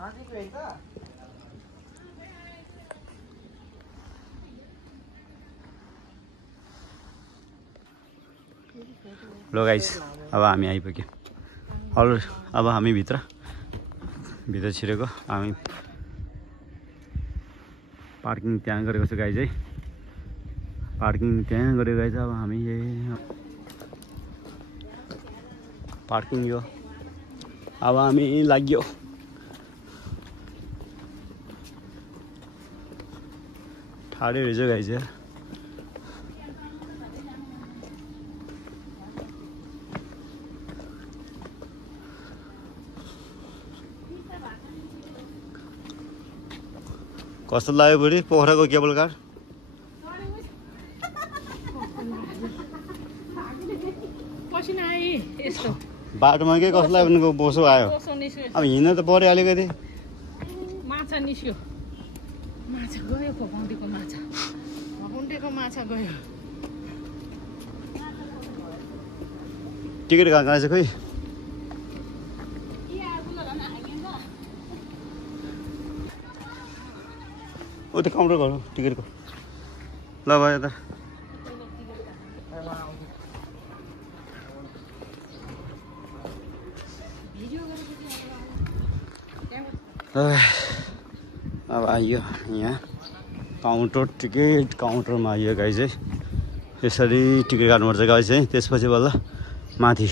लो guys अब हामी आइपुग्यौँ अब हामी भित्र छिरेको हामी पार्किङ त्यहाँ गरेको छ गाइस है पार्किङ त्यहाँ गरेको गाइस अब हामी यही पार्किङ यो अब हामी लाग्यो ठाडै रहेछ गाइस यार कस्तो लाग्यो बुढी पोखराको केबल कार बाटोमा के कस्तो लाग्यो बोसो आयो अब हिँड्न त पर्यो अलिकति माछा निस्क्यो माछा गयो भकुण्डेको माछा गयो टिकट कहाँ छ खोइ ओ त्यो काउन्टर गरौँ टिकटको ल भयो त अब आइयो यहाँ काउन्टर टिकट काउन्टरमा आइयो गाइस है यसरी टिकट काट्नुपर्छ गाइस है त्यसपछि बल्ल माथि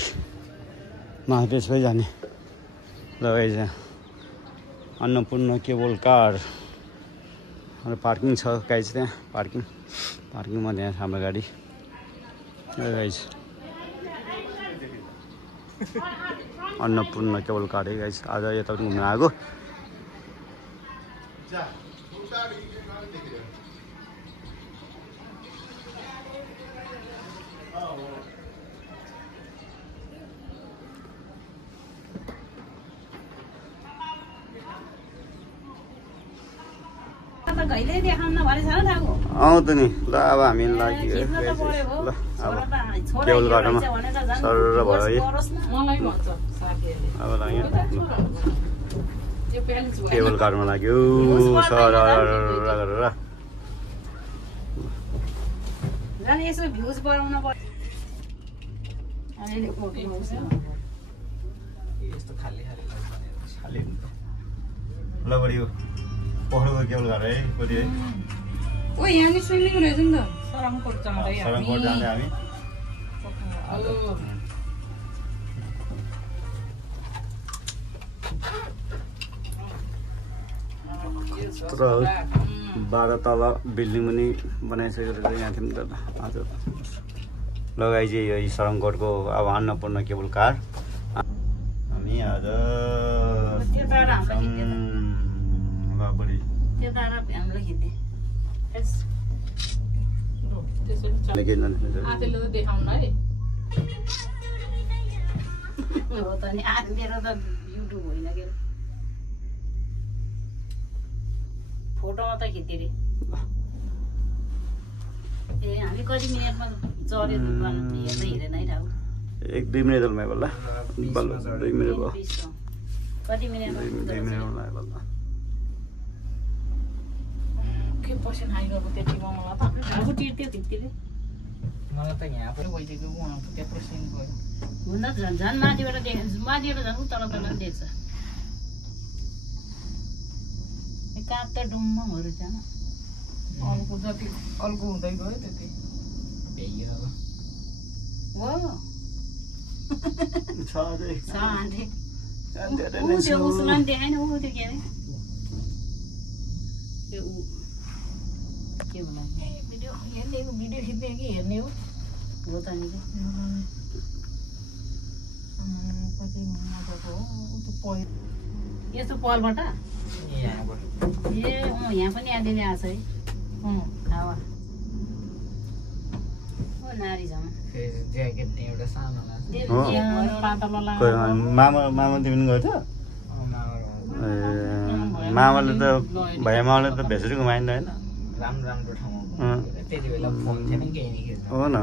त्यसपछि जाने ल गाइस अन्नपूर्ण केबल कार अनि पार्किङ छ गाइस त्यहाँ पार्किङमा त्यहाँ हाम्रो गाडी गाइस अन्नपूर्ण केबल कार है गाइस आज यता पनि घुम्न आएको आउँ त नि ल अब हामी लाग्यो ल अब केबल कारमा सर भयो है अब लाग्यो केबल कारमा लाग्यो सर गरेर ल बढी पोखराको केबल कार है बढी है ओ यहाँ नि स्विमिङ रहेछ नि त सरङकोट जाँदै हामी तर 12 तल बिल्डिङ पनि बनाइसकेको रहेछ यहाँ थियौँ त आज लगाइ चाहिँ यो सरङकोटको अब अन्नपूर्ण केबल कार हामी आज फोटोमा त खिच्दै ए हामी कति मिनेटमा चढ्यो हेरेन है राउ 1-2 मिनेट जम्मै बल्ल 2 मिनेट भयो कति मिनेटमा 2 मिनेटमा बल्ल के पसिन आइगएको त्यतिमा मलाई त घरको टिर्थ्यो भित्तिले मलाई त यहाँ पनि गइदिएको उहाँको त्यत्रो सिन गयो भन्दा झन् माथिबाट झन् तल देख्छ काग त डुम्महरू छैन अल्को जति अल्को हुँदै गयो त्यति हो उसलाई देखाएन ऊ त्यो के अरे त्यो के भन्नु भिडियो खिच्ने कि हेर्ने हो त नि कति मजाको हो त्यो पहिरो यस्तो पलबाट यहाँबाट ए यहाँ पनि आदिले आछ है हावा ओ नारी झन् ज्याकेट एउटा सानो मामा तिमी गयो मामाले त भैया मामाले त भेसरी घुमाइन होइन राम्रो ठाउँमा त्यति बेला फोन थिएन केही नि हो न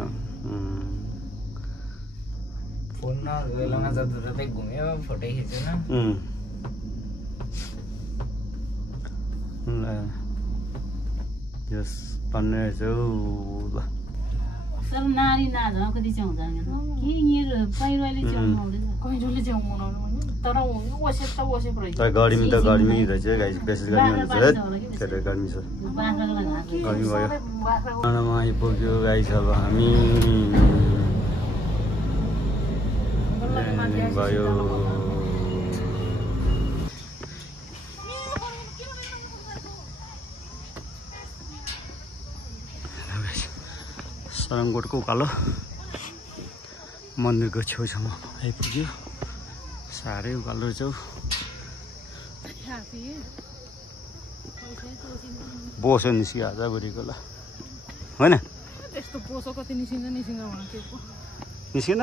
फोन बेलामा जति घुम्यो फोटो खिचेन यस भन्ने रहेछ हौ ल सर नारी नाच कति चाहिँ हुँदैन के यहाँ पहिरोले च्याउ मनाउँदैन पहिरोले च्याउ मनाउनु तर ओसेप त ओसेप रहेछ तर गर्मी त गर्मी रहेछ गाइस बेसी गर्मी हुन्छ धेरै गर्मी छ गर्मी भयो खानामा आइपुग्यो गाइस अब हामी भयो सरङकोटको उकालो मन्दिरको छेउछाउमा आइपुग्यो साह्रै उकालो रहेछ बोसो निस्कियो आज बुढीको ल होइन त्यस्तो बोसो कति निस्किन्छ निस्किएन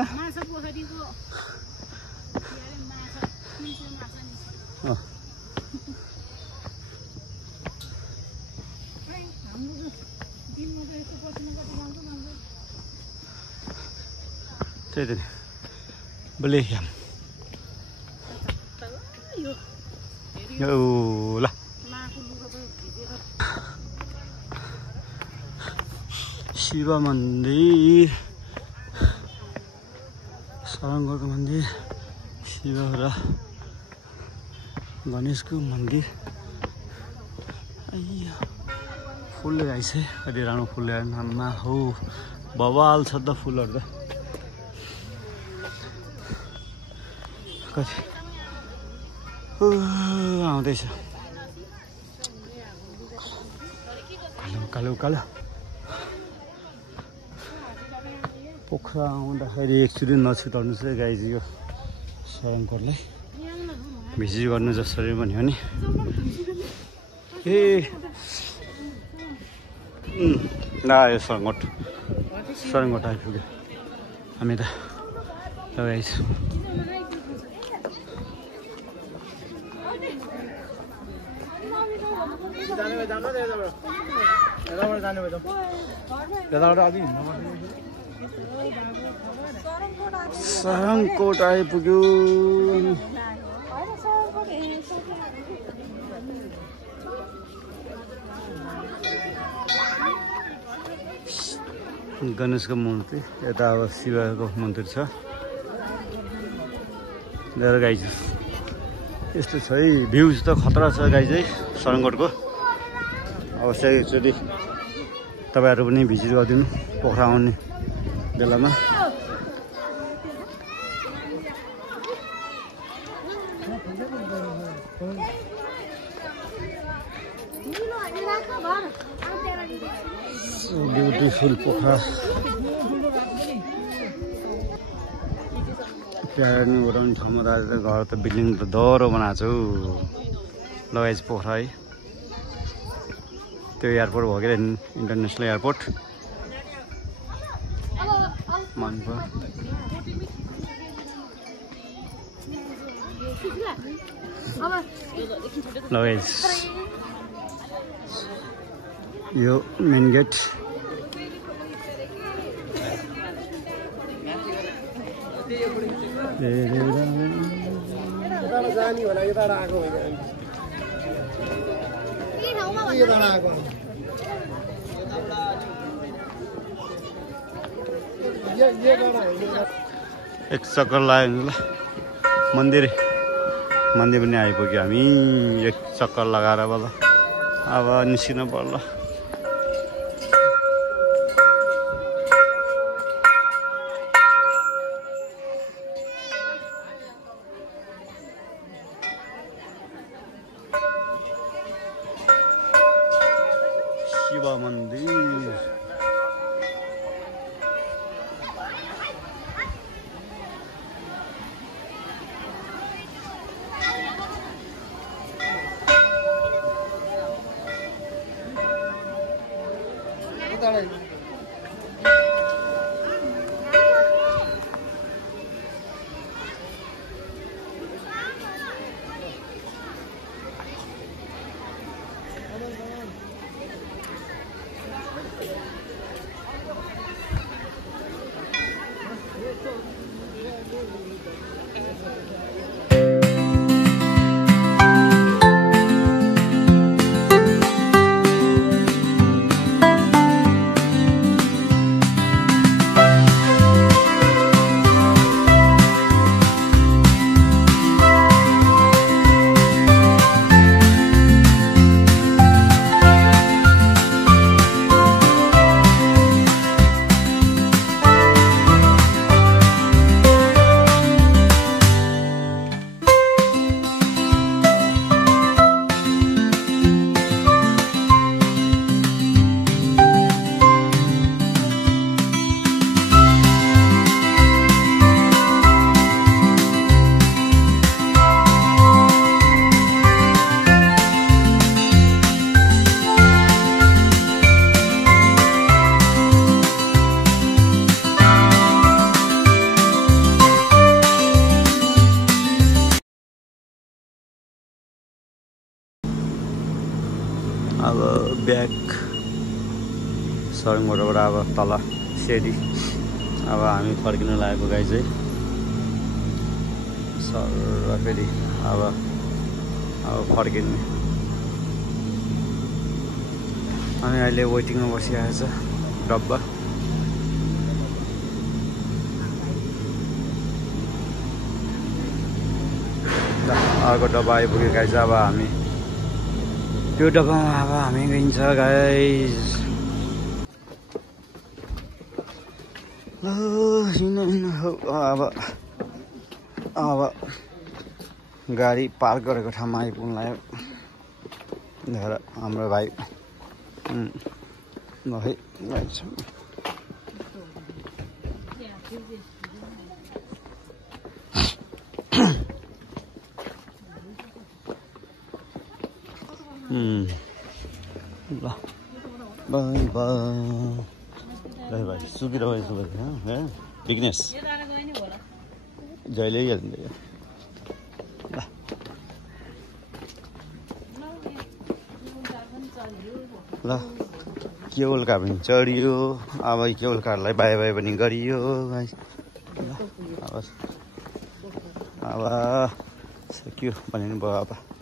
त्यही त नि बलेह्याम ल शिव मन्दिर सरङकोटको मन्दिर शिव र गणेशको मन्दिर फुल लगाइछ कति राम्रो फुल नाममा हो बवाल छ त फुलहरू त कति आउँदैछ कालो कालो कालो पोखरा आउँदाखेरि एकचोटि नछुटाउनु चाहिँ गाइजीको सरङकोटलाई भिजिट गर्नु जसरी भन्यो नि ए यो सरङकोट आइपुग्यो हामी त लगाइछु सरङकोट आइपुग्यो गणेशको मूर्ति यता अब शिवको मन्दिर छ लिएर गाई छ यस्तो छ है भ्यूज त खतरा छ गाई चाहिँ सरङकोटको अवश्य एकचोटि तपाईँहरू पनि भिजिट गरिदिनु पोखरा आउने बेलामा ब्युटिफुल पोखरा त्यहाँ ओह्राउने ठाउँमा त घर त बिल्डिङ त दह्रो बनाएको छ हौ लगाइछ पोखरा है त्यो एयरपोर्ट भयो के इन्टरनेसनल एयरपोर्ट मनपुर लगाइछ यो मेन गेट एक चक्कर लाग्यो ल मन्दिर पनि आइपुग्यो हामी एक चक्कर लगाएर बल अब निस्किनु पर्ला शिव मन्दिर अब ब्याक सडकबाट अब तल सेडी अब हामी फर्किनु लागेको गाई चाहिँ सर फेरि अब फर्किने अनि अहिले वेटिङमा बसिरहेको छ डब्बा अर्को डब्बा आइपुग्यो गाइज अब हामी त्यो डब्बामा अब हामी गइन्छ गाइज अब गाडी पार्क गरेको ठाउँमा आइपुग्नु लाग्यो हाम्रो भाइ छ ल बाई भाइ सुकिरहेको छु बिजनेस जहिले हेर्नु ल केवल कार पनि चढियो अब केवल कारलाई बाई बाई पनि गरियो अब सक्यो भन्नु भयो अब